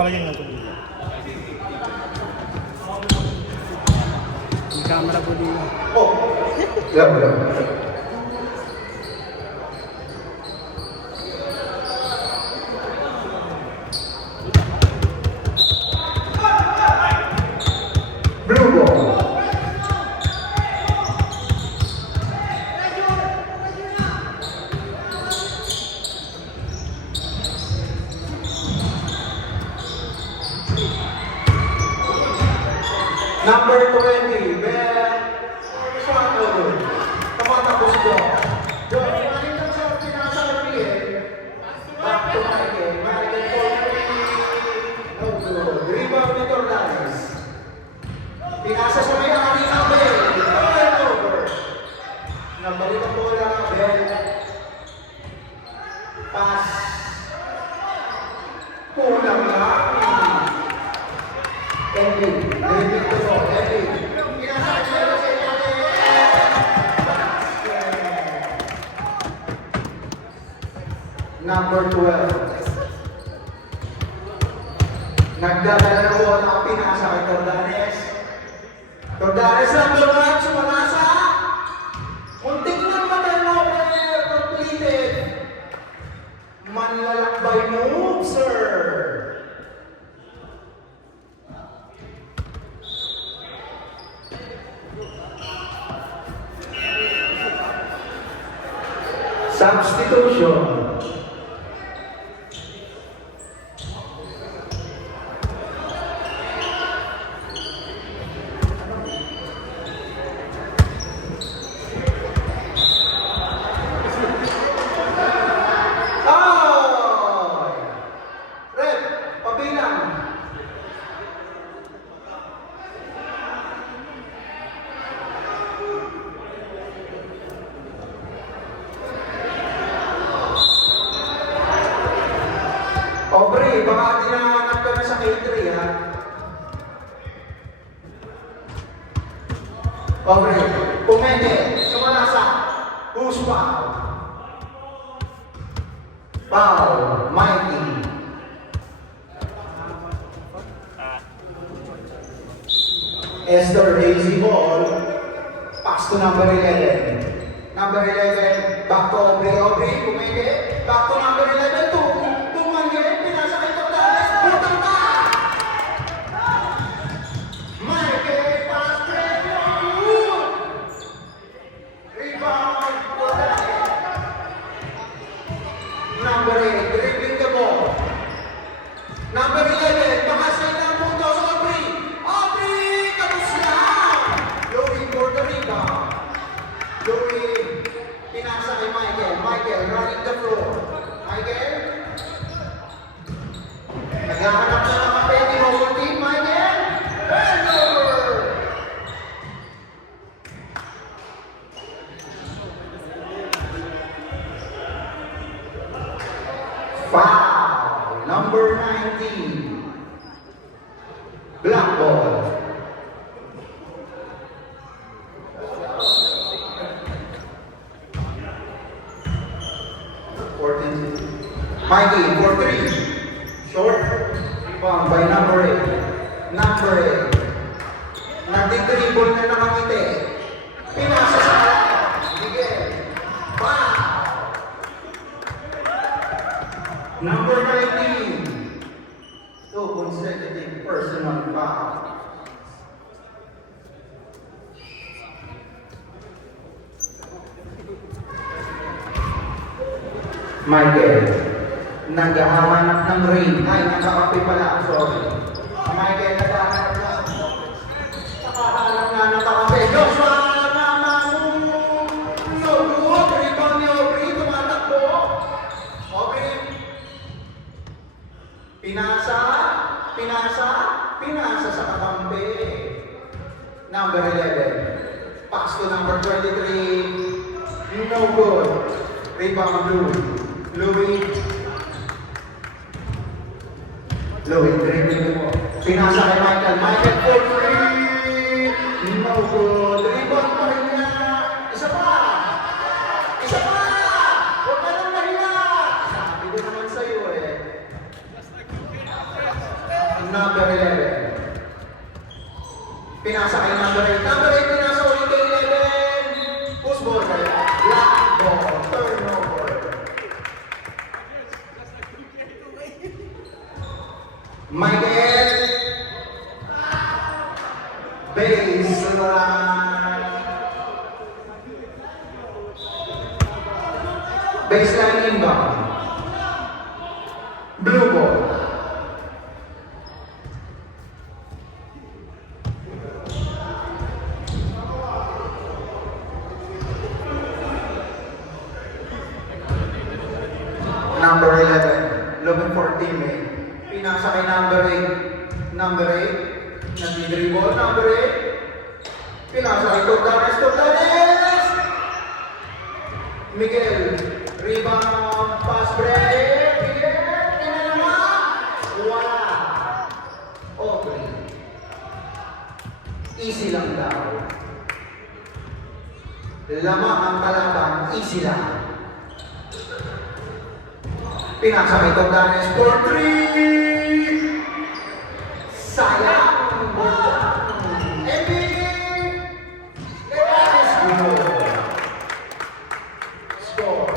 Palagyan natin dito. May camera po dito. Oh! Love. Blue ball. Number 20, Ben Suato. Tumatapos ko. Yung maling lang siya pinasabi back to Michael. Michael for 3. No good. Rebound ni Tordanes. Pinasa sa may ari na Ben. Turnover. Nabalik ang bola ng Ben. Pass. Kulang lang. Eddie. Number 12. Nagdadala na po ang pinasa kay Tordanes. Tordanes ang lumat, sumalasa. Muntik lang ma-turnover, completed. Manlalakbay move, sir. Substitution. Obre, baka tinahanap ka na sa K3, ha? Obre, pumende, sumalasa, who's foul? Foul, Mikey. Esther, easy ball, pass to number 11. Number 11, back to Obre, Obre, pumende, back to number 11, Number 8, dribbling the ball. Number 11, makasay ng punto sa Aubrey. Aubrey, tapos na! Louie for the rebound. Louie, pinasa kay Michael. Michael, running the floor. Michael, naghahanap na ng kapatid mo for team, Michael. Turnover! Foul, number 19, black ball. Mikey for 3, short, rebound by number 8. Number 8, nagdi-dribble na nakangiti. Pinasa sa Miguel. Foul. Number 19, 2 consecutive personal foul. Michael, naghahanap ng ring. Ay, nakakapi pala. Sorry. Michael, naghahanap ng nakahanap nga ng kakapi. Joshua, rebound ni Aubrey, tumatakbo. Aubrey, pinasa sa kakampi. Number 11. Pass to number 23. No good. Rebound Louie. Louie, dribbling mo. Pinasa kay Michael. Michael for 3. No good. Rebound pa rin niya. Isa pa. Huwag ka nang mahina. Sabi ko naman sa'yo eh. number 11. Pinasa kay number 8. Number 8, pinasa ulit kay 11. Push ball kaya. Black ball. Turnover. Michael. Baseline. Baseline inbound. Blue ball. Number 11, looking for teammate. Pinasa kay number 8. Number 8, nag-dribble. Number 8, pinasa kay Tordanes. Tordanes! Miguel, rebound, pass break. Miguel, ina naman! Wala. Okay. Easy lang daw. Lamang ang kalaban, easy lang. Pinasa kay Tordanes for 3! Sayang! Score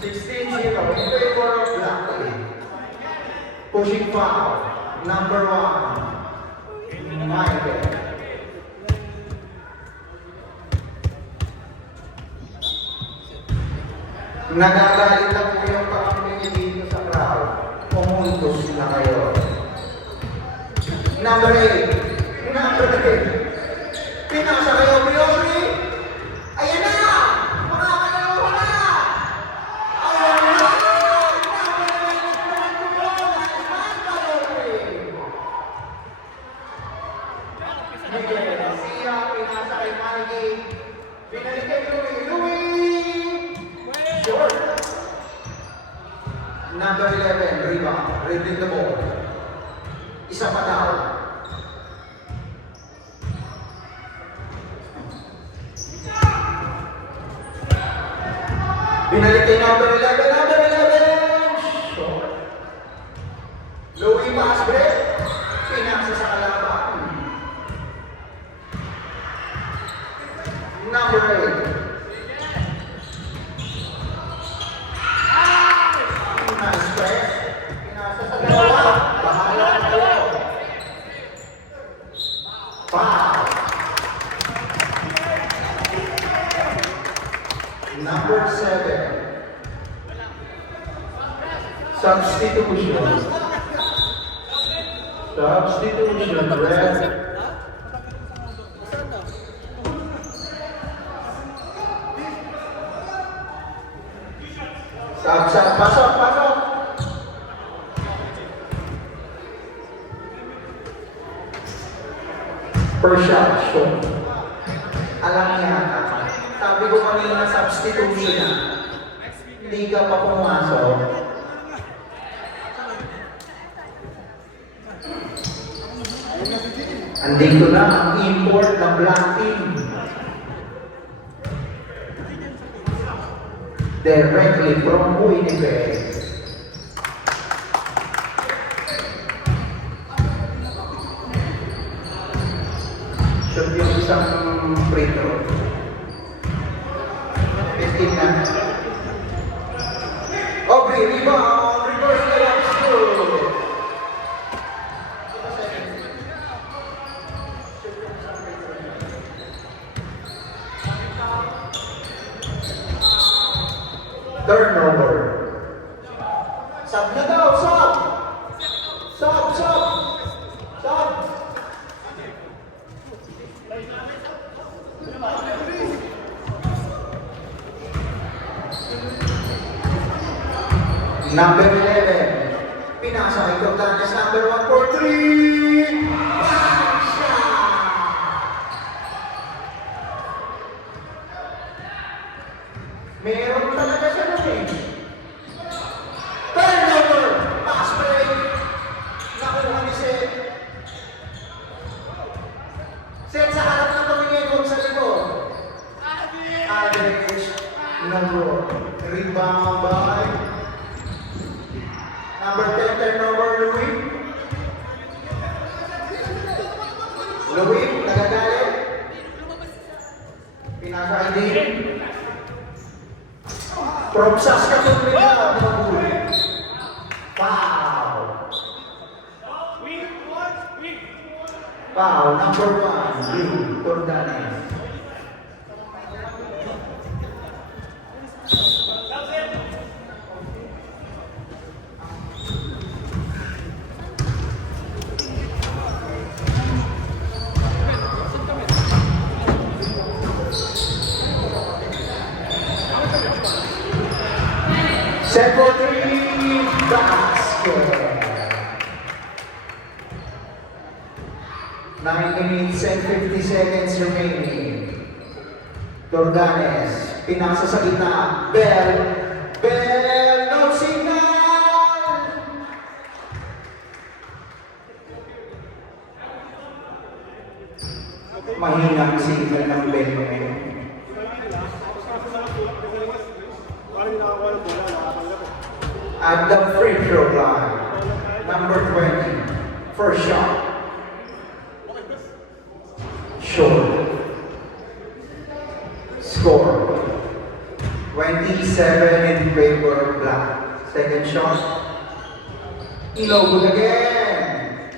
16-0 in favor of Blackley. Pushing foul, number 1, Michael. Nagagalit lang po yung pamilya dito sa crowd. Pumuntos na kayo. Number 8. Number 8. Pinasa kayo, Biori. Ayan na! Makakalawa na! Ayan na! Miguel, siya, pinasa kay Maggie. Binalik kay Louie. Short. Number 11, rebound. Reading the ball. Isa pa daw. Binalik kay number 11. Number 11. Short. Louie pass break. Pinasa sa kalaban. Number 8. Nice press. Pinasa sa dalawa. Bahala kayo. Foul. Number 7. Substitution. Substitution. Red. Pasok, pasok. First shot, shot. Alam niya, sabi ko kanina substitution na. Hindi ka pa pumasok. Andito na ang import ng Black Team. Directly from Winnipeg. Shoot yung isang free throw. 15 na. Aubrey, rebound, reverse layup, score. Turnover. Sub na daw, sub! Sub, sub! Sub! Number 11. Pinasa kay Tordanes, number 1 for 3! Bang shot! Meron talaga siya nun eh. Turnover! Pass break! Nakuha ni Seth. Seth sa harap ng tumingin, huwag sa likod. Average. Number. Rebound by number 10, turnover, Louie. Louis, nagagalit. Pinasa din. From Saskatoon, Manila. Foul. Foul, number 1, Blue, Tordanes. Second three, basket. 9 minutes and 50 seconds remaining. Tordanes, pinasa sa gitna. Bell, no signal! Mahinang signal ng Bell ngayon. At the free throw line, number 20, first shot. Short. Score 27 in favor of Black. Second shot. No good again.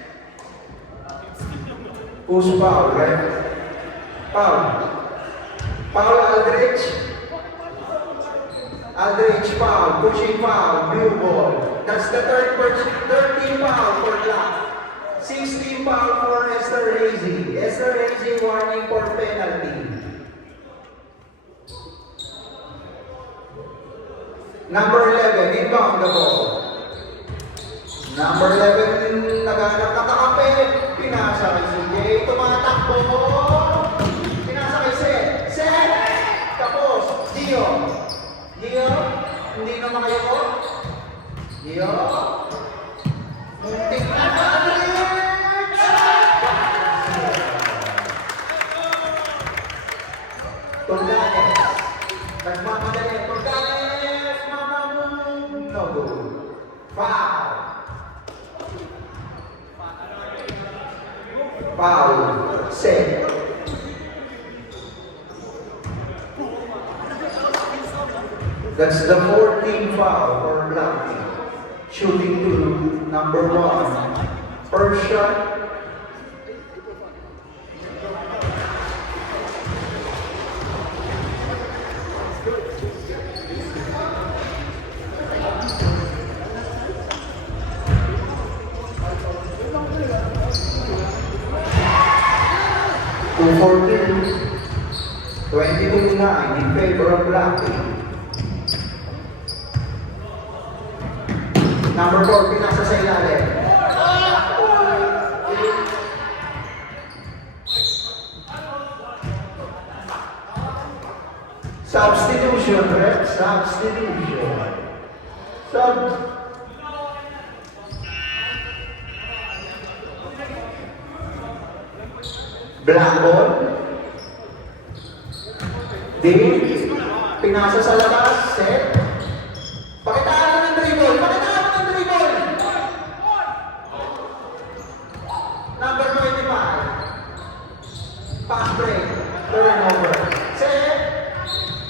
Who's foul, right? Foul. Foul Aldrich. Aldrich foul, pushing foul, blue ball. That's the third team foul for Black. 16 foul for Esther Hazy. Esther Hazy warning for penalty. Number 11, inbound the ball. Number 11, naghanap na kakapit. Pinasa kay CJ, tumatakbo. Pinasa kay Seth. Tapos, Gio, hindi na makayo. Gio, muntik na Aldrich! Tordanes, nagmamadali. Tordanes, no good. Foul. Foul, set. That's the 14th foul for Black. Shooting to number 1. First shot. To 22-9 in favor of Black. Number 4, pinasa sa ilalim. Substitution, Brett. Substitution. Black ball. Dave. Pinasa sa labas. Set. Pakitaan mo ng dribble. Number 25. Pass break. Turnover. Set.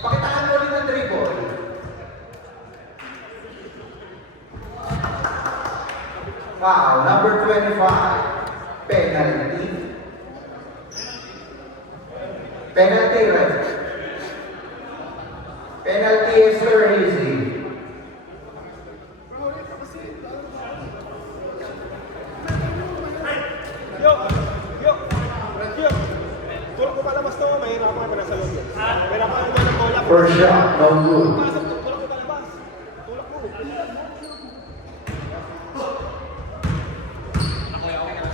Pakitaan mo ulit ng dribble. Wow. Number 25. Penalty. Penalty, right? Penalty is for Hazy. First shot, no good.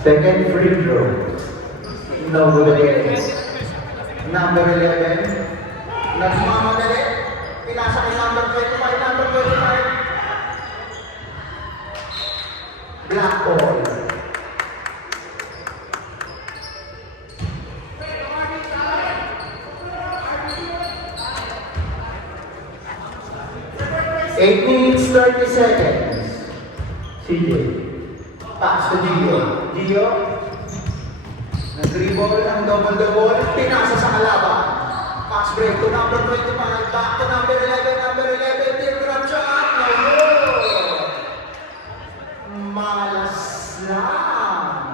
Second free throw. No good again. Number 11. Nagmamadali. Pinasa kay number 25. Black ball. Eight minutes, 30 seconds. CJ. Pass to Gio. Nag-dribble ng double-double, pinasa sa kalaban. Pass break to number 25, back to number 11, teardrop shot, no good! Malas lang.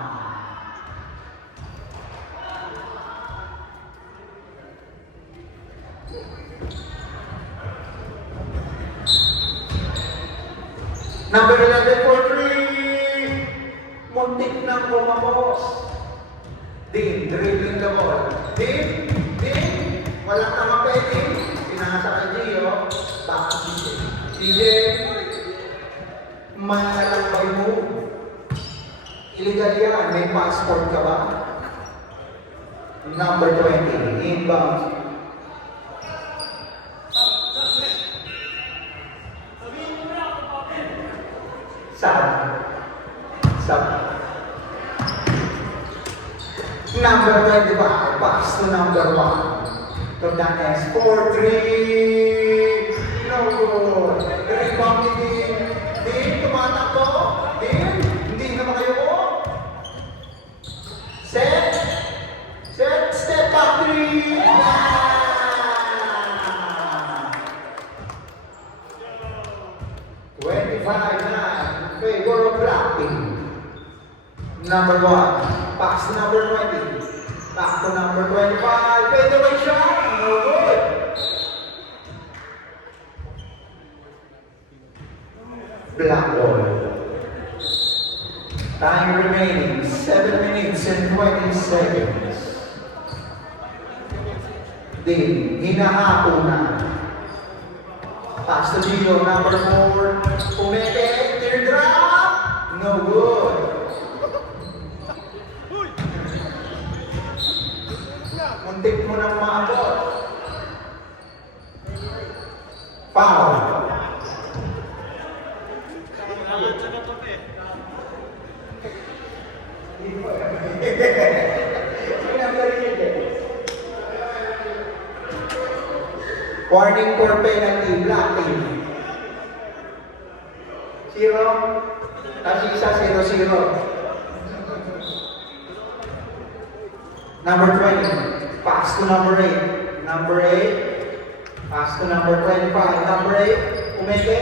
Number 11 for 3. Muntik nang bumabos. Din, dribbling the ball. Din. Walang nakapwede. Pinasa kay Gio. Back to CJ. CJ. Malalambay mo. Illegal yan. May passport ka ba? Number 20. Inbound. Sub. Number 25, pass to number 1. Tordanes, 4-3. No good. Rebound ni Din. Din, tumatakbo. Din, hindi naman kayo po. Set, step back 3. Yeah! 25-9, favor of Black Team. Number 1, pass to number 20. Back to number 25. Fade away shot. No good. Black ball. Time remaining 7 minutes and 20 seconds. Din, hinahapo na. Pass to Gio, number 4. Pumeke, teardrop. No good. Muntik mo nang maabot. Foul. Warning for penalty, Black Team. 0. Tasisa 0-0. Number 20. Pass to number 8. Number 8. Pass to number 25. Number 8. Umeke.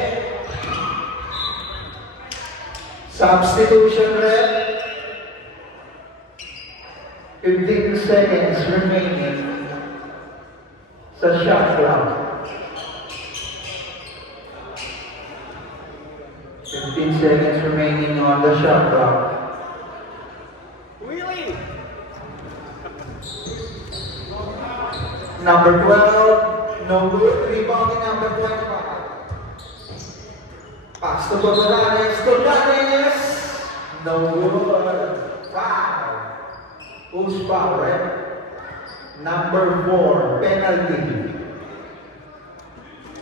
Substitution rep. 15 seconds remaining sa shot clock. 15 seconds remaining on the shot clock. Number 12, no good. Rebounding number 25. Pass to Tordanes. No good. Foul. Who's foul, right? Number 4, penalty.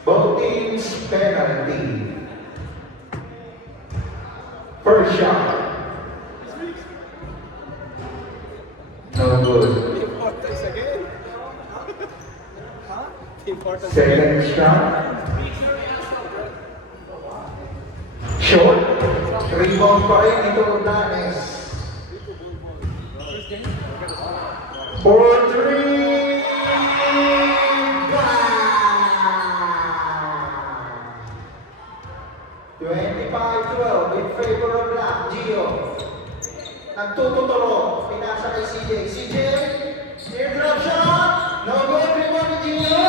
Both teams penalty. First shot. No good. Second shot. Short. Rebound pa rin ito Tordanes. 4-3. 25-12 in favor of Black. Gio. Nagtututuro. Pinasa kay CJ. CJ. Teardrop shot. No good. Rebound ni Gio.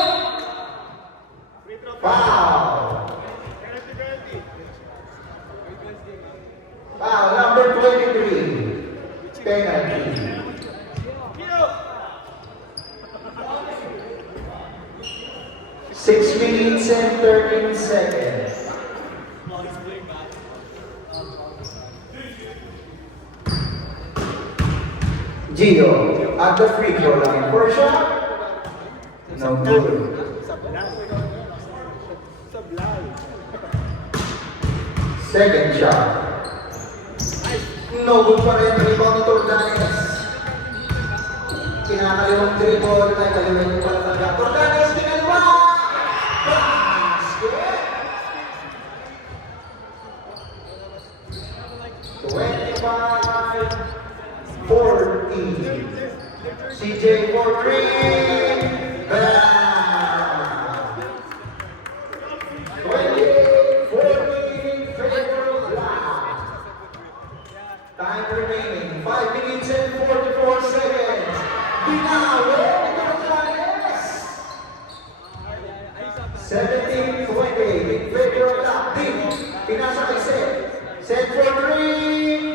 Foul. Foul. Number 23. Penalty. 6 minutes and 13 seconds. Gio at the free throw line. First shot. No good. Second shot. No good pa rin. Rebound ni Tordanes. Kinakaliwang dribble. Ay, kaliwang yung pala talaga. Tordanes, kinaliwa! Basket! 25-14. CJ for three. Bam! 20-14 favor of Black. Time remaining 5 minutes and 44 seconds. Binawi ni Gonzales. 17-20 in favor of Black. Team, pinasa kay Seth. Seth for three.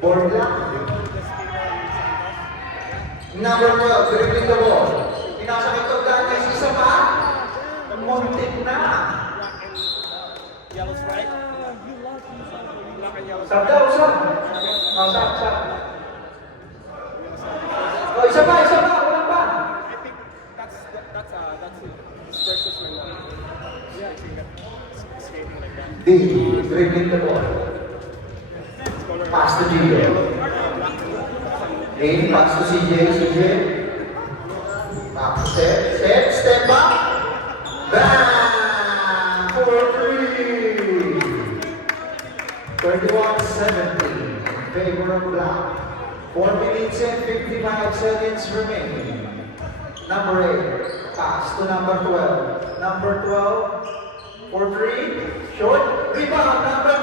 For Black. Number 12, dribbling the ball. Pinasa kay Gonzales. Isa pa. Muntik na. Yellow's right. Sab daw, sab. Oh, sab. Oh, isa pa. Wala pa. I think that's versus my mom. Yeah, I think that's skating like that. D, dribbling the ball. Pass to Gio. A, pass to CJ. Back to Seth. Step back. Bam! For three. 31-17 in favor of Black. 4 minutes and 55 seconds remaining. Number 8, pass to number 12. Number 12 for three. Short. Rebound. Number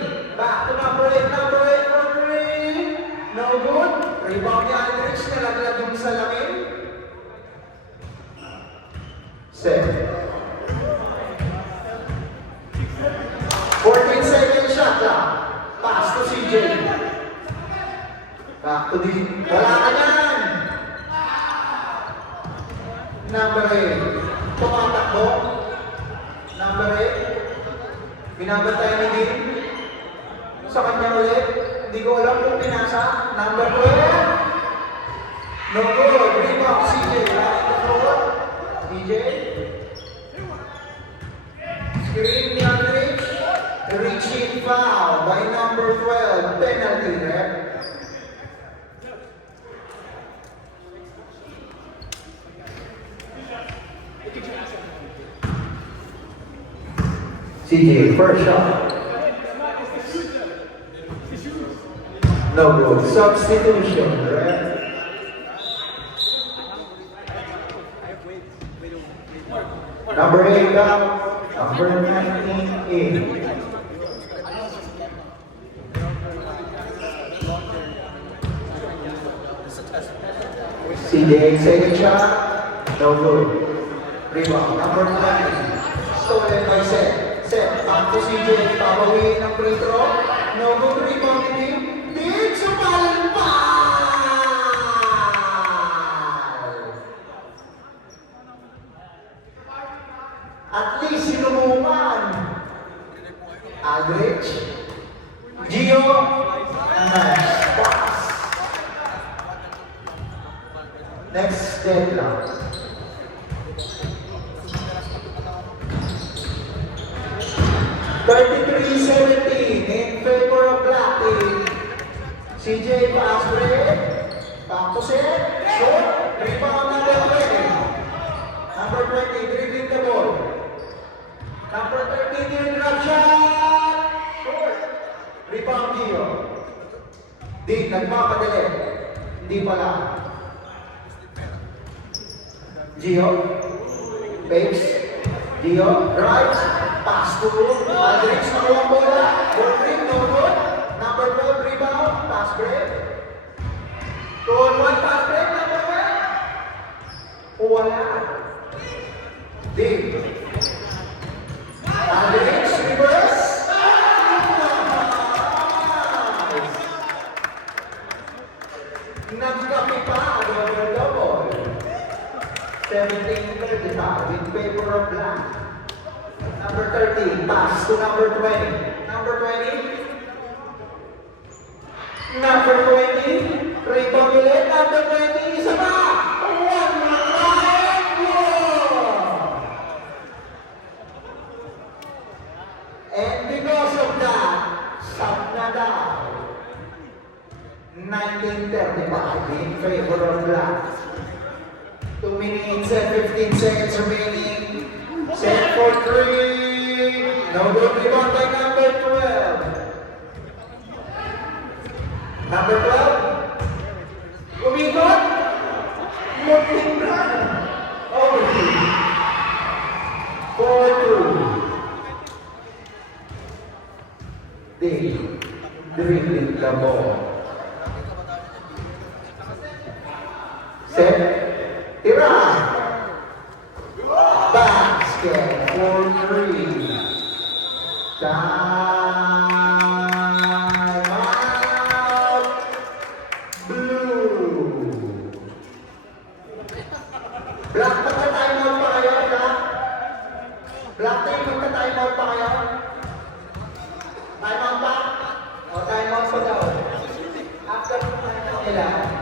20. Back to number 8. Number 8 for three. No good. Rebound ni Aldrich. Nalaglag yung salamin. Set. 14 second shot lang. Pass to CJ. Back to D. Wala ka yan. Number 8. Tumatakbo. Number 8. Binabantay ni Dean. Sa kanya ulit. Hindi ko alam kung pinasa. Number 12. No good. Rebound CJ. Back to forward. DJ. Screen ni Aldrich. Reaching foul by number 12. Penalty, ref. CJ, first shot. No good. Substitution, ref. Number 8 out. Number 19 in. CJ, second shot. No good. Rebound. Number 20. Stolen by Seth. Seth, back to CJ. Papawiin ng free throw. No good. Rebound ni Dean. Dean, sumalpal! At least sinubukan. Aldrich. Gio. Nice pass. Next deadline. in favor of Black team. CJ pass break. Back to set. Short. Rebound number 20. Number 20 dribbling the ball. Number 13 in drop shot. Short. Rebound Gio. Di, nagpapadali. Hindi pala. Gio. Fakes. Gio. Drives. Pass to Aldrich. Nakulang bola. Goldring. No good. Number 12 rebound. Pass break. 2-on-1 pass break. Number 1. Wala. Deep. Aldrich. Reverse. Nagkapi pa. Double. 17-35 in favor of Black. Number 13, pass to number 20. Number 20. Number 20. Rebound ulit. Number 20. Isa pa. One more goal. And because of that, sub na daw. 1935 in favor of Black. 2 minutes and 15 seconds remaining. Set for 3. No good rebound by number 12. Number 12. Umikot. Imran. Aubrey. 4-2. Dave. Dribbling the ball. Set. Iran. Basket for 3. Time out. Blue. Black, magka-time out pa kayo, Black? Black team, magka-time out pa kayo? Time out pa? O, time out pa daw. After time out nila.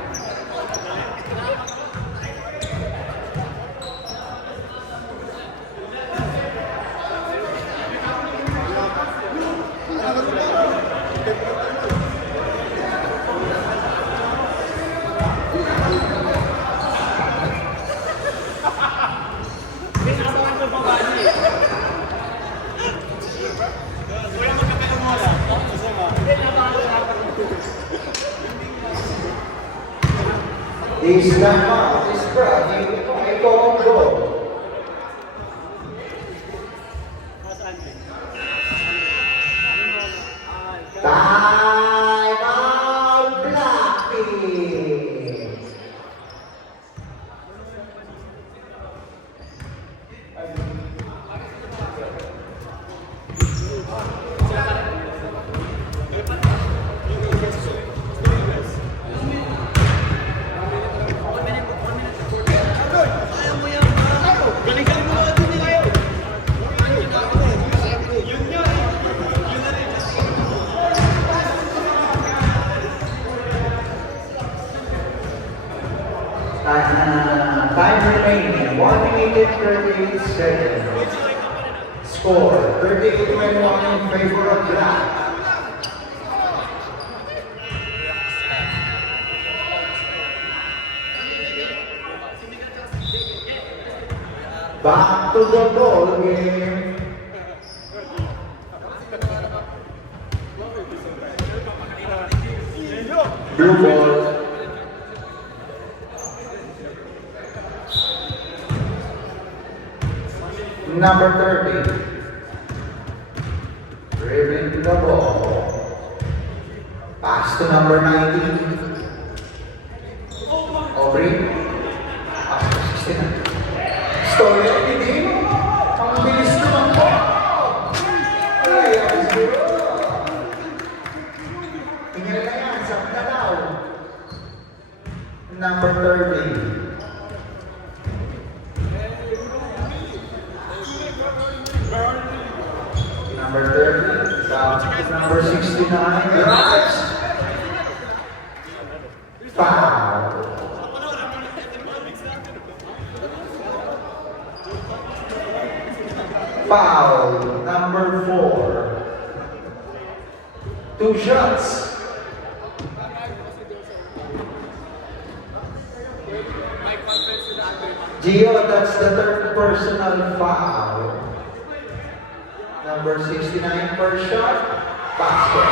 This time out is brought to you by Congo. Time out, Black team. Time remaining, 1 minute and 38 seconds. Score, 38-21 in favor of Black. Back to the ball game. Blue ball. Number 30. Dribbling the ball. Pass to number 19. Aubrey. Pass to 69. Story of the game. Ang bilis naman po. Ay, ayos ko. Tingnan na yan. Saan na daw? Number 30. Number 30, number 69, Alex. Foul. Foul, number 4. 2 shots. Gio, that's the third personal foul. Number 69 per shot, basket.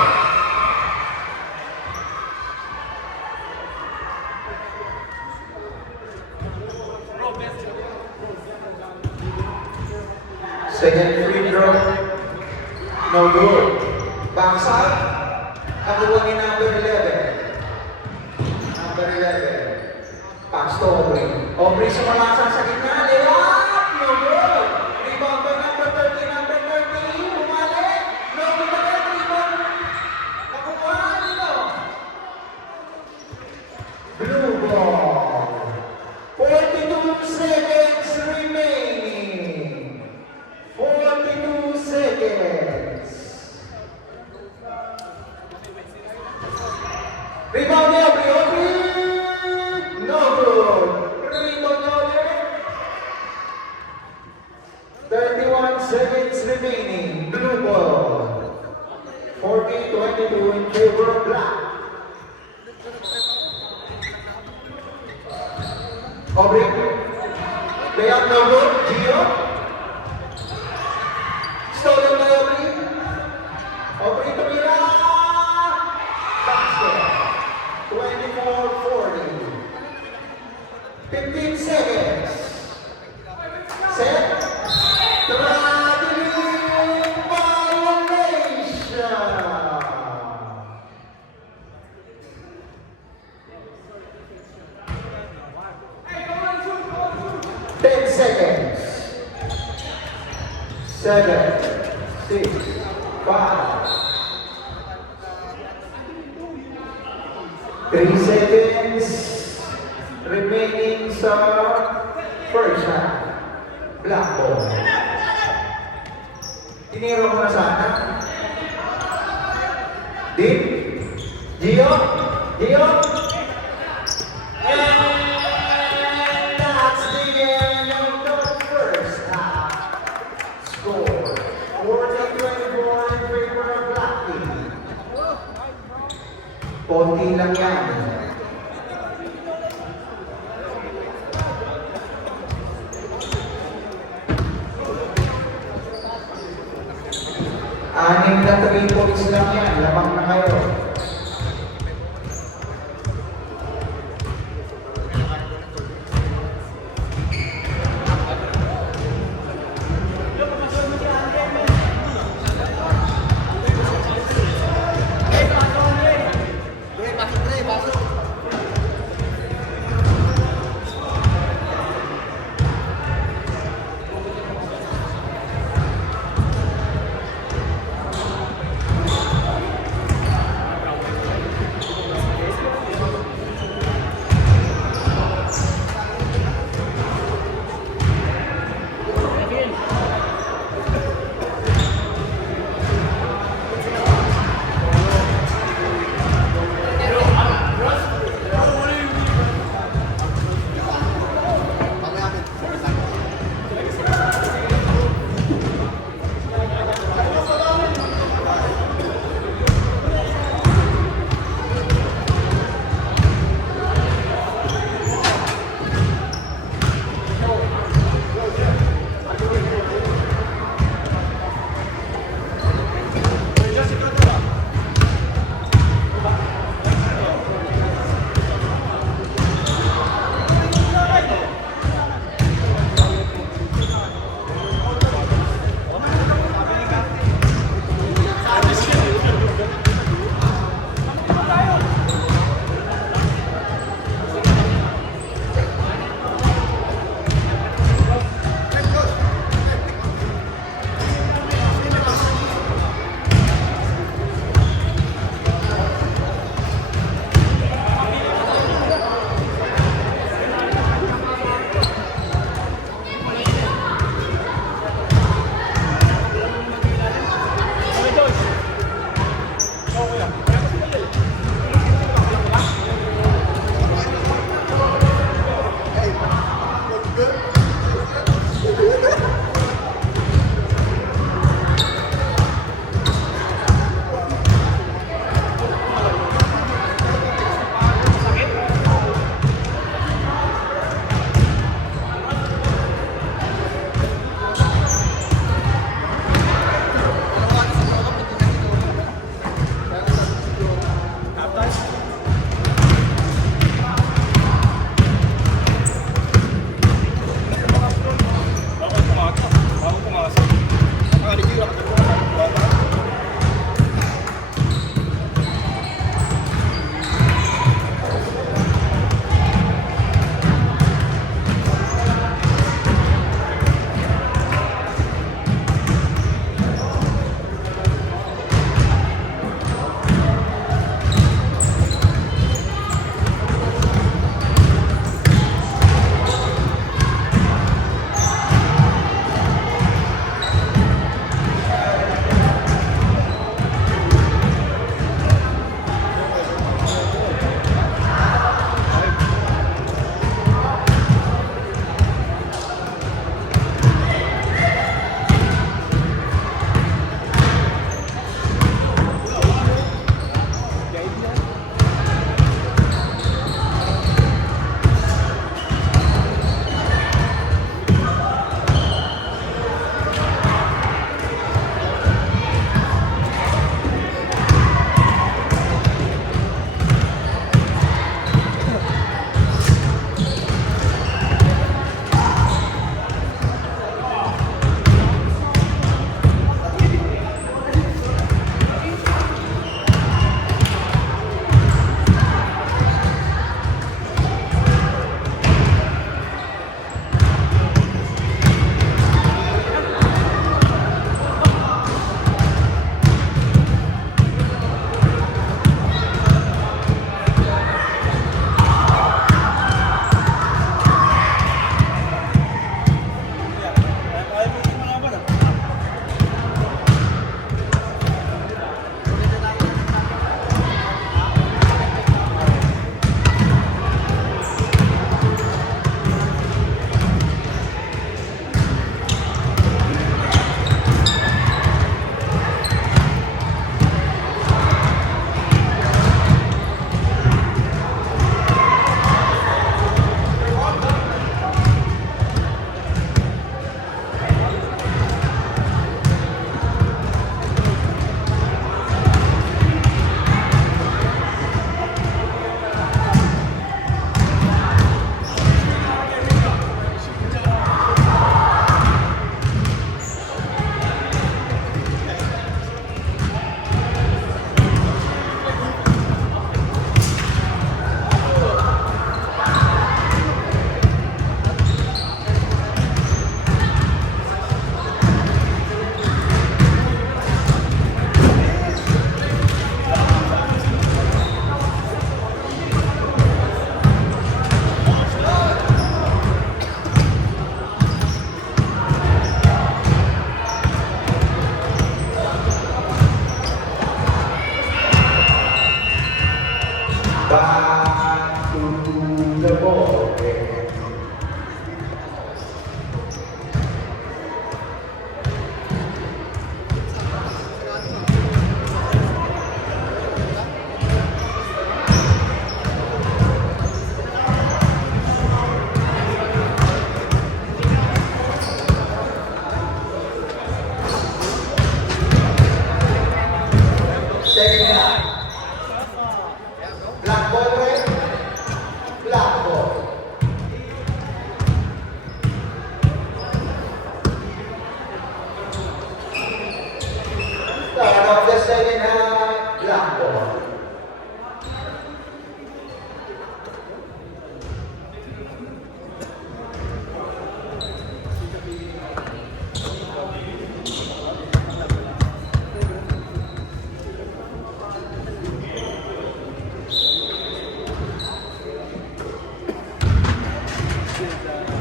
Second free throw, no good. Backside, nakuha ni number 11. Number 11, pass to Aubrey. Aubrey sumalasa sa gitna, layup, no good. Rebound by number 30, number 30, bumalik. No good again, rebound. Nakuha, blue ball. 42 seconds remaining. 42 seconds. Rebound niya, Aubrey. No good. Rebound niya, 31 seconds remaining. Blue ball. 40-22 in favor of Black. Aubrey. Layup no good. Gio. Stolen by Aubrey. Aubrey tumira. Basket. 24-40. 15 seconds. 7, 6, 5, 3 seconds remaining sa first half. Black ball. Tiniro mo na sana. Deep. Gio. Gio. And that's the end of the first half. Score 40-24 in favor of Black Team. Konti lang yan. Anim na 3 points lang yan. Lamang na kayo.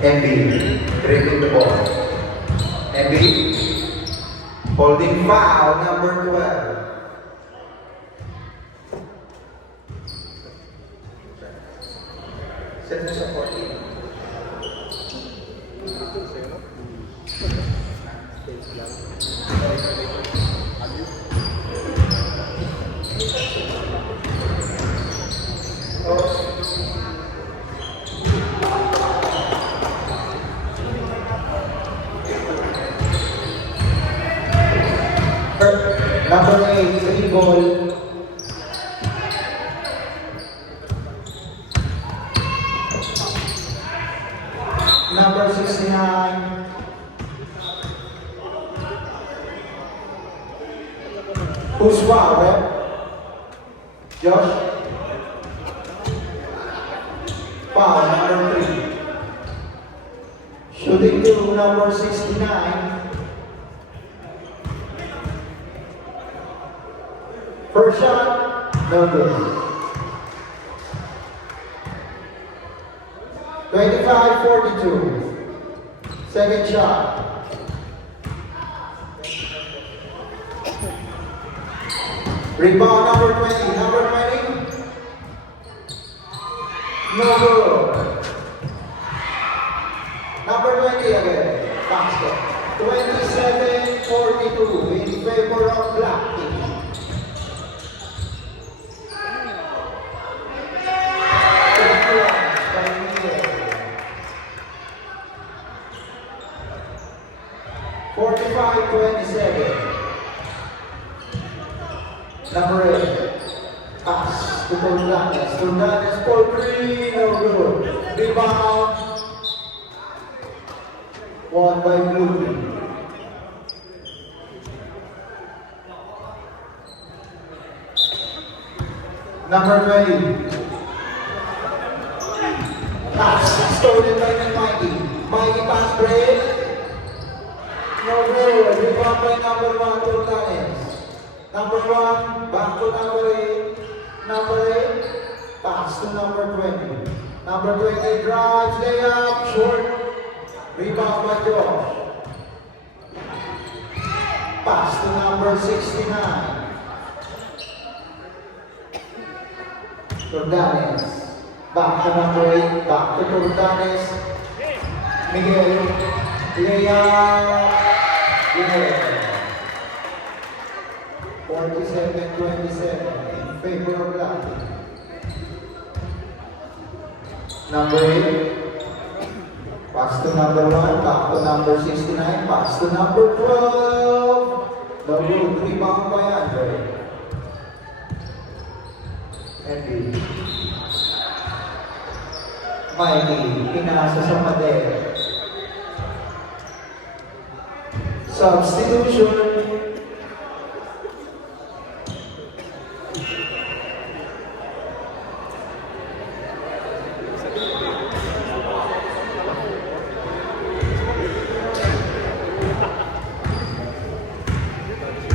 MB, breaking the ball. MB, holding foul, number 12. Set na sa 14. Number 8, 3 ball. Number 69. Who's foul, eh? Josh? Foul, number 3. Shooting to number 69. First shot, no good. 25-42. Second shot. Rebound number 20. Number 20. No good. Number 20 again. Basket. 27-42 in favor of Black team. 45-27. Number 8. Pass to Tordanes. Tordanes for 3. No good. Rebound. Won by Blue team. Number 20. Pass stolen by the Mikey. Mikey pass break. No good. Rebound by number 1, Tordanes. Number 1, back to number 8. Number 8, pass to number 20. Number 20 drives, layup, short. Rebound by Josh. Pass to number 69. Tordanes. Back to number 8, back to Tordanes. Miguel. Layup. Yeah. 47-27 in favor of Black. Number 8. Pass to number 1, back to number 69, pass to number 12. No good, rebound by Andre. Henry. Mikey, pinasa sa pader. Substitution.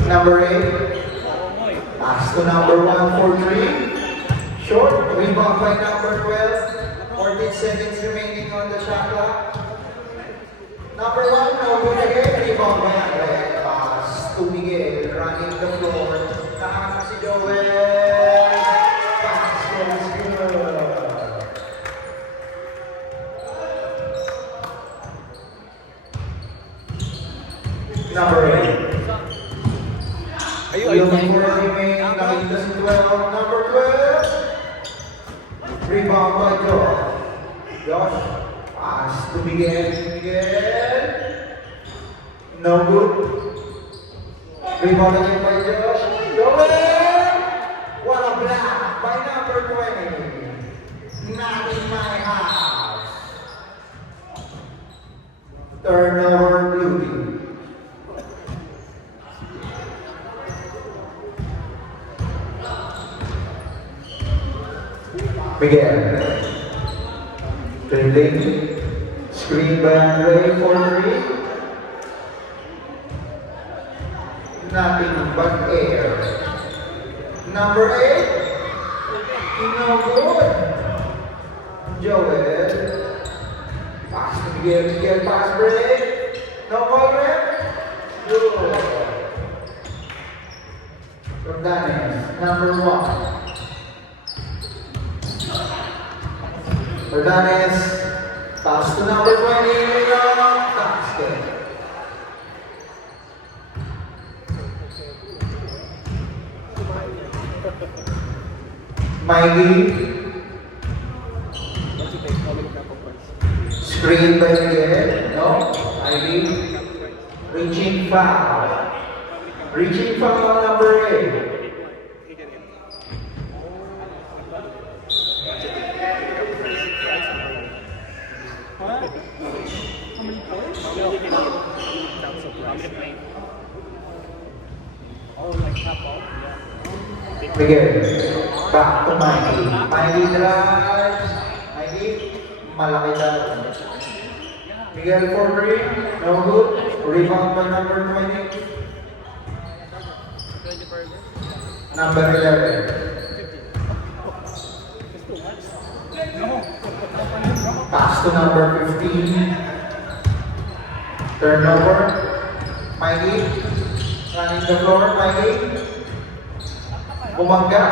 Number 8, pass to number 1 for 3. Short, rebound by number 12. 14 seconds remaining on the shot clock. Number 1, no good again. Rebound by Andre. Pass to Miguel, running the floor. Nakaka si Joel. Pass was good. Number 8. Looking for remaining, nakita si 12. Number 12. Rebound by Josh. Josh, pass to Miguel. Miguel. No good. Rebound again by Josh. Joel! What a block by number 20. Not in my house. Turnover Blue team. Miguel. Dribbling. Screen by Andre for 3. Nothing but air. Number 8. No good. Joel. Pass to Miguel, pass break. No call rep. Good. Jordanes, number 1. Jordanes, pass to number 20, basket. Mikey. Screen by Miguel. No. Mikey. Reaching foul. Reaching foul number 8. Miguel, back to Mikey. Mikey drives. Mikey, malaki daw. Miguel for 3, no good. Rebound by number 20. Number 11. Pass to number 15. Turnover. Mikey, running the floor. Mikey. Bumangga.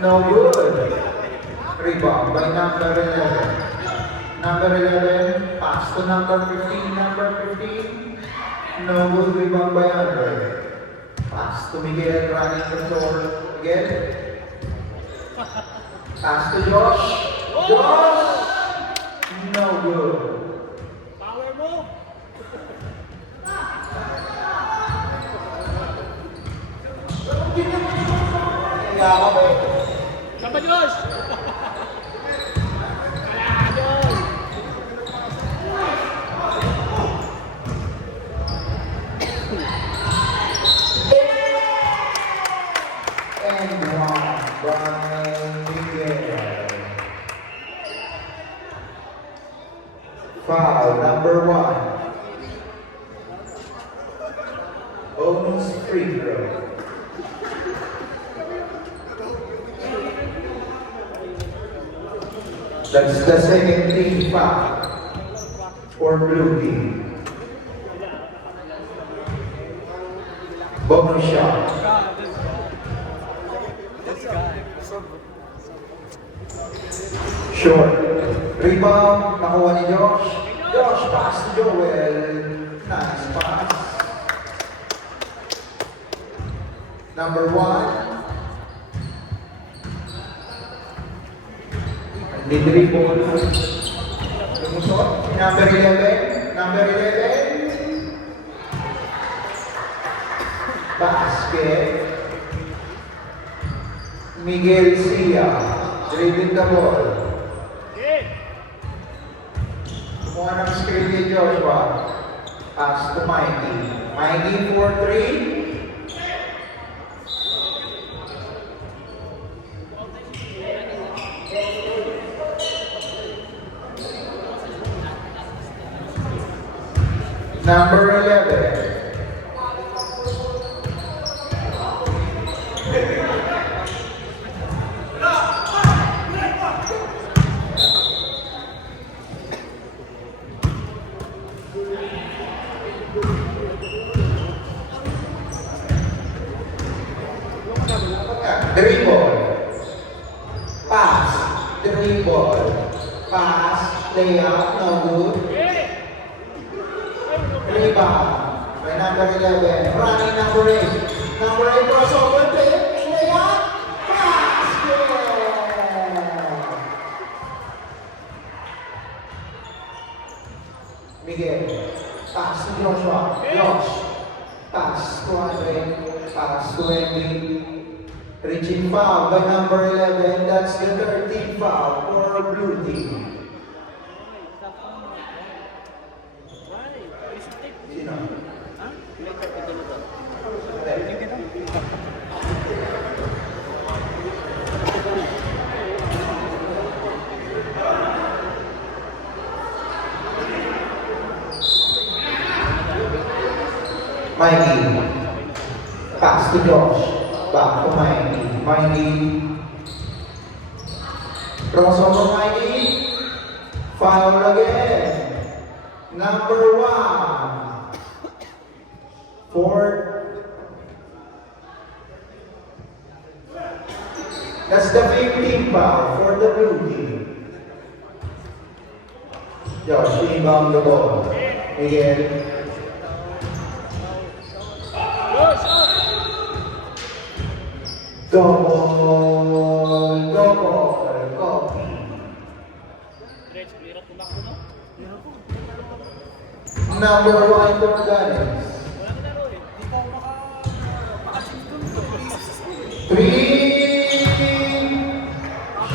No good. Rebound by number 11. Number 11, pass to number 15. Number 15. No good. Rebound by Andre. Pass to Miguel, running the floor. Miguel. Pass to Josh. Josh. No good. Power mo! Kaya ka ba eh? Samba Diyos! And one by Miguel. Foul number 1. Bonus free throw. That's the second team foul for blue team. Bonus shot. This guy. Short. Rebound. Nakuha ni Josh. Josh, pass to Joel. Nice pass. Number 1. Nidribble. Lumusot. Number 11. Number 11. Basket. Miguel Sia. Dribbling the ball. Kumuha ng screen ni Joshua. Pass to Mikey. Mikey for 3. Number 11. Dribble. Pass. Dribble. Pass. Layup. No good. Rebound by number 11. Running number 8. Number 8 crossover play. Layup. Basket. Miguel. Pass to Joshua. Josh. Pass to Andre. Pass to Andy. Reaching foul by number 11. That's the 13th foul for blue team. Sino? Mikey. Pass to Josh. Back to Mikey. Mikey. Crossover Mikey. Foul again. Number 1. Fourth. That's the 15th foul for the blue team. Josh, inbound the ball. Again. Double, copy. Number 1 for Ganes. 3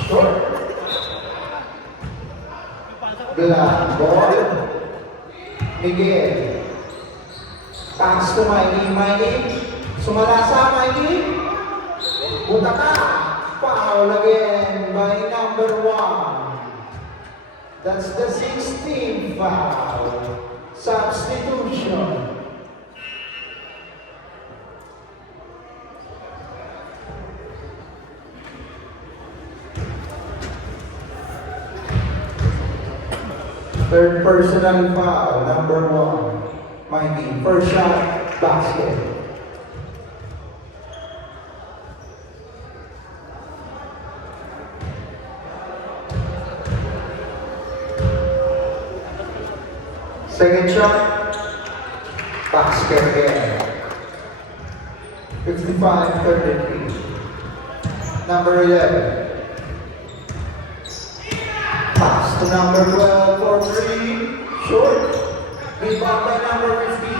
short. Black ball. Miguel. Pass to Mikey. Sumalasa, Mikey. Butaka. Foul again by number 1. That's the 16th foul. Substitution. Third personal foul, number 1. Mikey, first shot, basket. Second shot, basket again. 55-33. Number 11. Pass to number 12 for 3. Short. Rebound by number 15.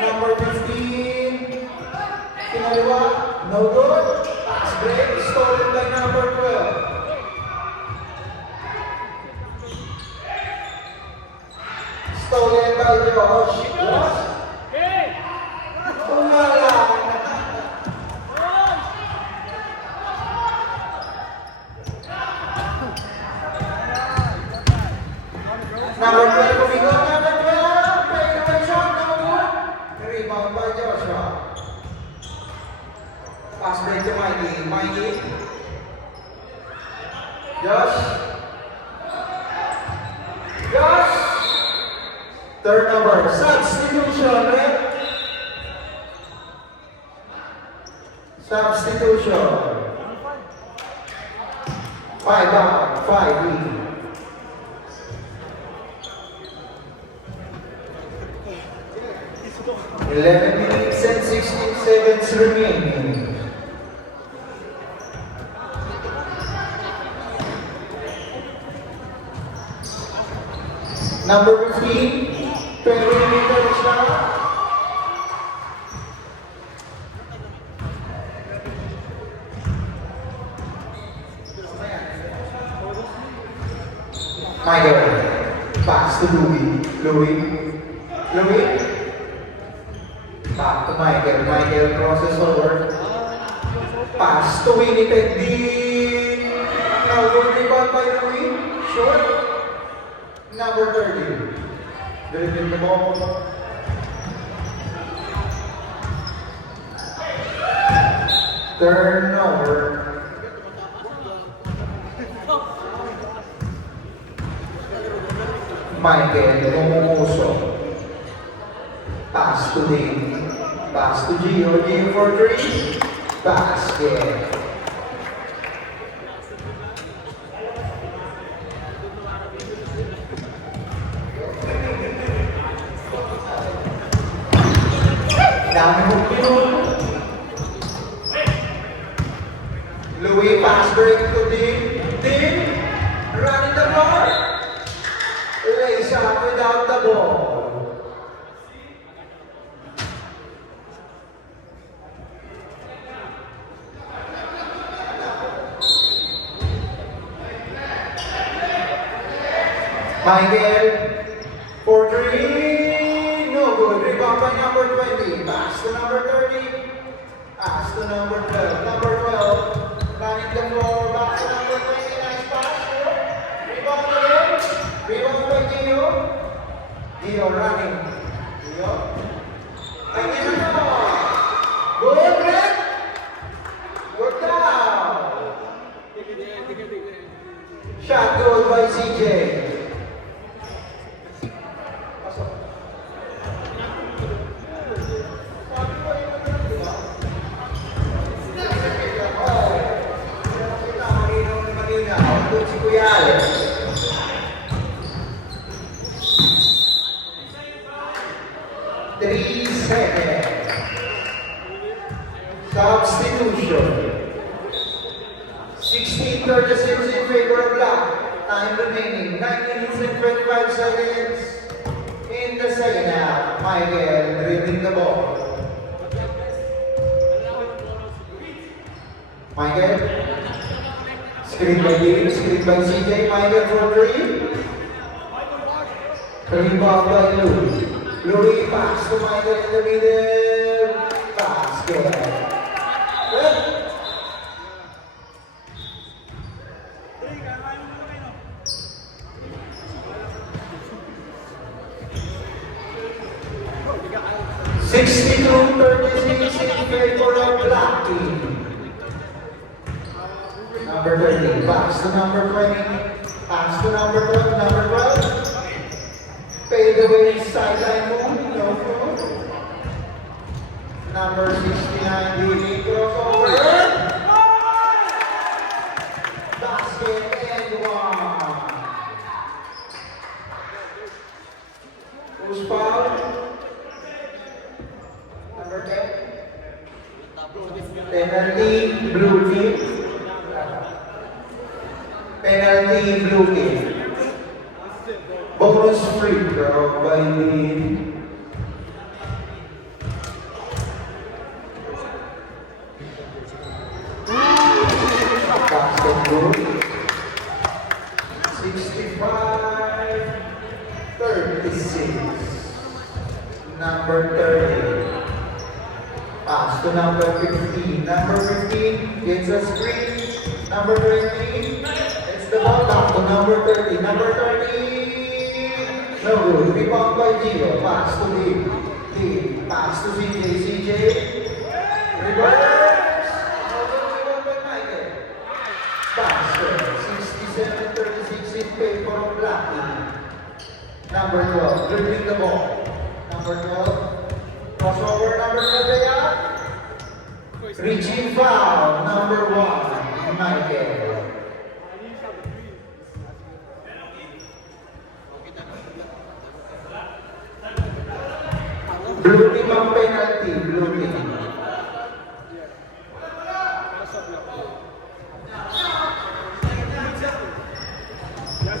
Number 15. Kinaliwa. No good. Pass break. Stolen by number 12. Stolen by Josh. Umala. Number 12, Kumigo. Number 12. Breakaway shot. No good. Rebound by Joshua. Pass break to Mikey. Josh. Turnover. Substitution, right? Substitution. 5 down, 5 lead. Eleven minutes and 16 seconds remaining. Number 15, 20 meters now. Michael, pass to Louis. Back to Michael. Michael crosses over. Pass to Winnipeg. Now good rebound by Louis. Short. Number 30. Dribbling the ball. Turnover. Michael Romoso. Pass to Dave. Pass to Gio. Gio for 3. Basket. Dami mong pinun. Louis pass break to Dean. Running the ball. Lays up without the ball. Michael for 3. No good. Rebound by number 20. Pass to number 30. Pass to number 12. Number 12. Running the floor. Back to number 20. Nice pass. Rebound again. Rebound by Gio. Gio running. Gio. Again na mo. Good, Red. Good down. Shot goal by CJ. 16:36 in favor of black. Time remaining, 9 minutes and 25 seconds in the second half. Michael dribbling the ball. Michael. Screen by David, screen by CJ. Michael for 3. 3 ball by Louis. Louis pass to Michael in the middle. Basket. Good. (62-36) in favor of black team. Number 30, pass to number 20, pass to number 12, number 12. Fade away sideline move, no move. Number 69, leading crossover. Basket and 1. Who's fouled? Number 10. Penalty, blue team. Penalty, blue team. Bonus free throw by the basketball. 65-36. Number 30. Pass to number 15. Number 15 gets a screen. Number 20. It's the ball back to number 30. Number 30. No good. Rebound by Gio. Pass to Lee. Lee. Pass to CJ. CJ. Reverse. Rebound by Michael. Basket. 67-36 in favor of black team. Number 12. Dribbling the ball. Number 12. Crossover number 12. Reaching foul number 1. Michael. Blue team ang penalty. Blue team.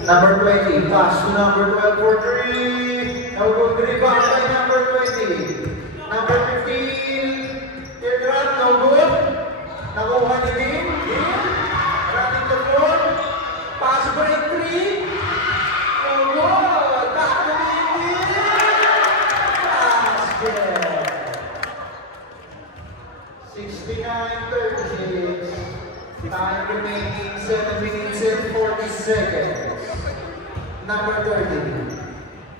Number 20. Pass to number 12 for 3. No good. Rebound by number 20. Number 15, Teardrop, no good. Nakuha ni Lim. Running the floor. Pass break 3. No good. Back to Lim. Basket. 69-36. Time remaining 7 minutes and 40 seconds. Number 30.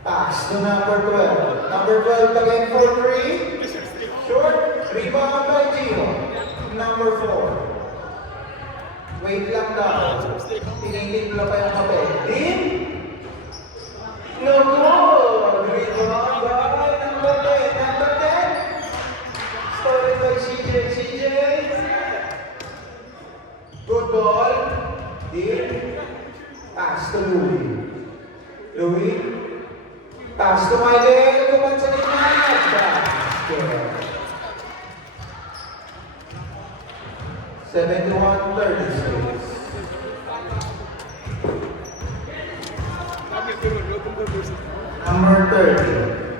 Pass to number 12. Number 12 again for 3. Short. Rebound by Gio. Number 4. Wait lang daw. Tinitimpla pa yung kape. Dim. No good. Rebound by number 10. Number 10. Stolen by CJ. CJ. Good ball. Dim. Pass to Louis. Louis. Pass to Michael, kuman sa gitna. Basket. 71-36. Number 30.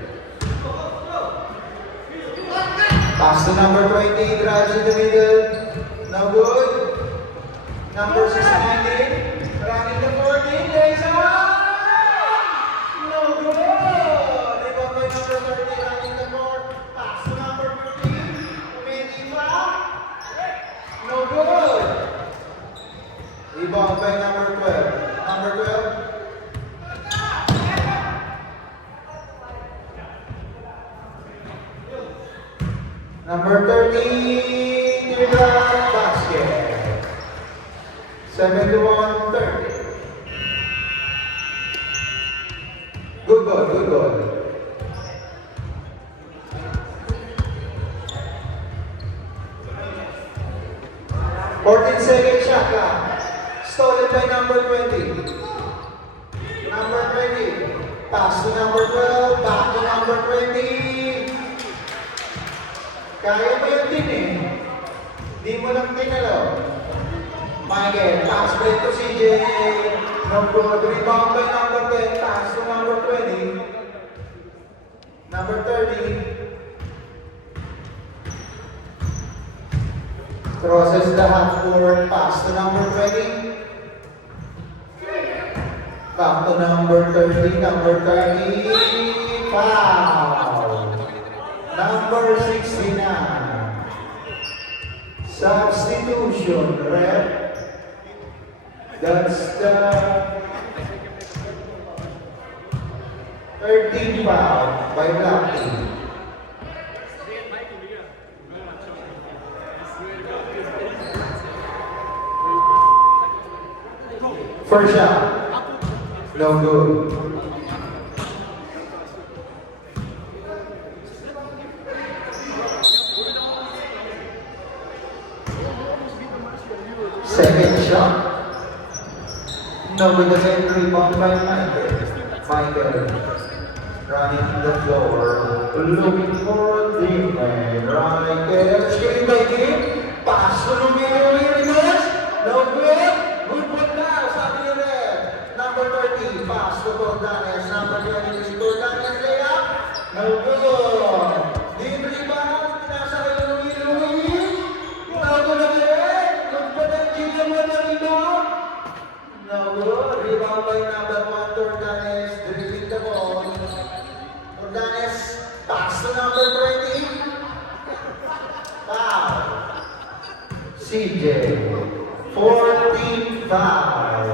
Pass to number 20, drives in the middle. No good. Number 69, running the 14, lays out. Rebound by number 12. Number 12. Number 30. Teardrop basket. 71-30. Good goal, good goal. Second shot clock. Stolen by number 20. Number 20. Pass to number 12. Back to number 20. Kaya mo yung din eh. Di mo lang tinalaw. Michael, pass break to CJ. No good. Rebound by number 10. Pass to number 20. Number 30. Crosses the half court. Pass to number 20. Back to number 30. Number 30. Foul. Number 69. Substitution, red. That's the 13th foul by Black Team. First shot. No good. Second shot. No good again. Rebound by Michael. Michael running the floor. Looking for the man. Michael. Screen by Kim. Pass to Romero Hernandez. No good. Good ball now. Sabi ni Red. Number 30. Pass to Tordanes. Number 23. Tordanes layup. No good. Deep rebound. Nasa kay Louie. No good again. Good ball ng Gilliam Montalino. No good. Rebound by number 1. Tordanes. Dribbling the ball. Tordanes. Pass to number 20. Foul. CJ. 14 foul.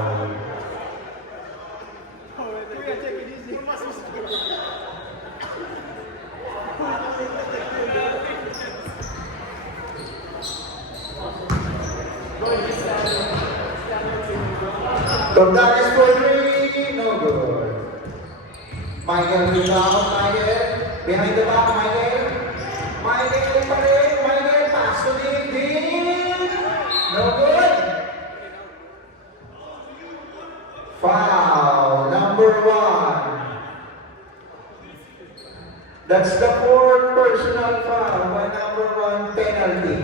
Tordanes for 3, no good. Michael rebound, Michael. Behind the back, Michael. Michael pa rin, Michael. Pass to Ding. No good. Foul, number 1. That's the 4th personal foul by number 1 penalty.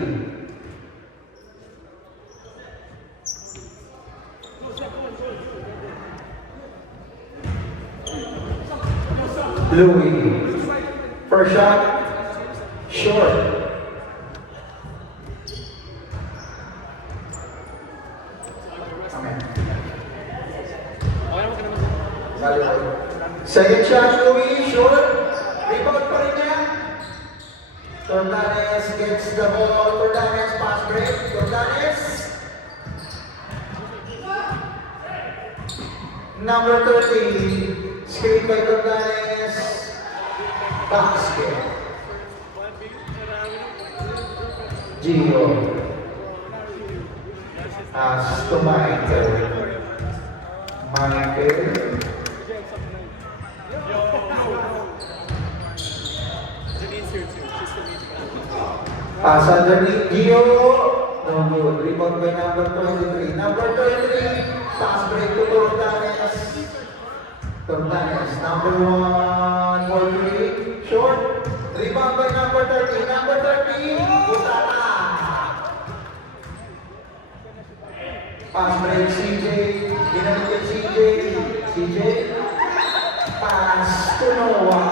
Louis. First shot. Short. Second shot, Louis, short. Rebound pa rin niya. Tordanes gets the ball. Tordanes pass break. Tordanes. Number 30. Screen by Tordanes. Basket. Gio. Pass to Michael. Michael. Pass underneath Gio. No good. Rebound by number 23. Number 23. Pass break to Tordanes. Tordanes. Number 1 for 3. Short. Rebound by number 30. Number 30. Butata. Pass break CJ. Ginamit kay CJ. CJ. Pass to Noah.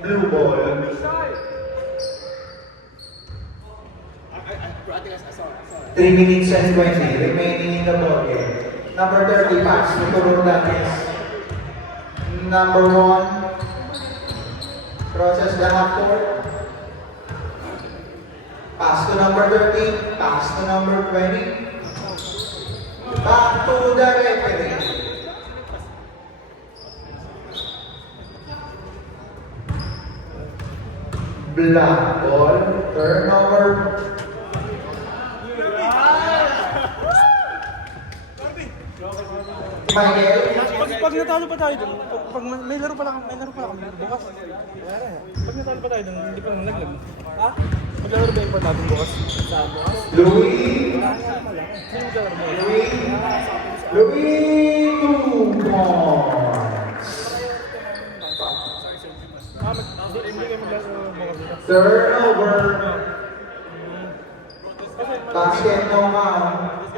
Blue ball. 3 minutes and 20 remaining in the ball game. Number 30 pass to Tordanes. Number 1 crosses the half court. Pass to number 30. Pass to number 20. Back to the referee. Black ball, turnover. Michael. Pag natalo pa tayo dun, pag may laro pa lang kami bukas. Pag natalo pa tayo dun, hindi pa naman naglag. Ha? Maglaro ba yung pa natin bukas? Sa bukas? Louis. Louis 2 points. Hindi kayo maglaro bukas dito. Turnover. Basket, no count.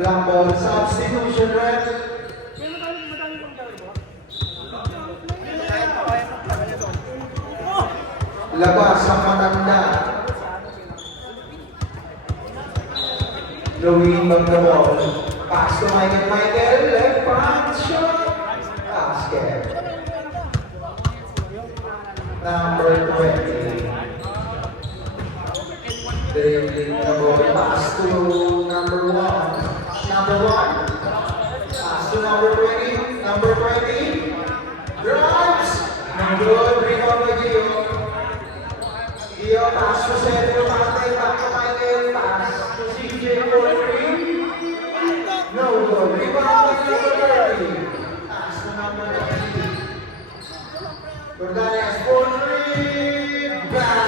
Black ball, substitution ref. Labas ang matanda. Louie of the ball. Pass to Michael. Michael, left punch shot. Basket. Number 20. Dribbling the ball. Pass to number 1. Number 1. Pass to number 20. Number 20. Drives. No good. Rebound by Gio. Gio, pass to Sergio. Back to Michael. Pass to CJ for 3. No good. Rebound by number 30. Pass to number 30. Jordanes for 3. Bang!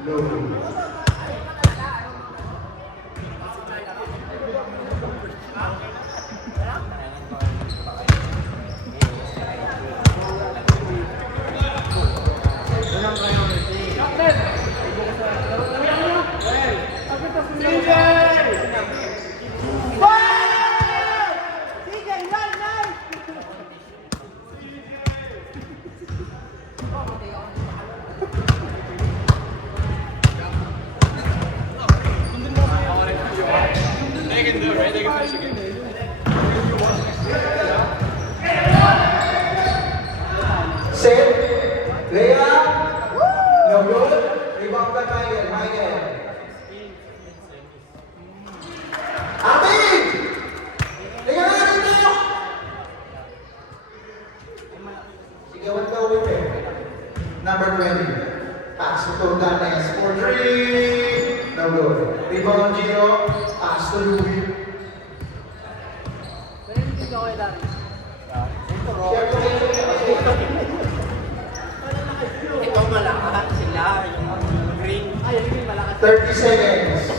Louie. They can do it, right? They can finish again. Set. Layup. No good. Rebound by Michael. Michael. Amin! Tingnan natin tayo! Sigawan ka ulit eh. Number 20. Pass to Jordanes for 3. No good. Rebound Gio. Pass to Louie. Ito malakas sila, yung green. 30 seconds.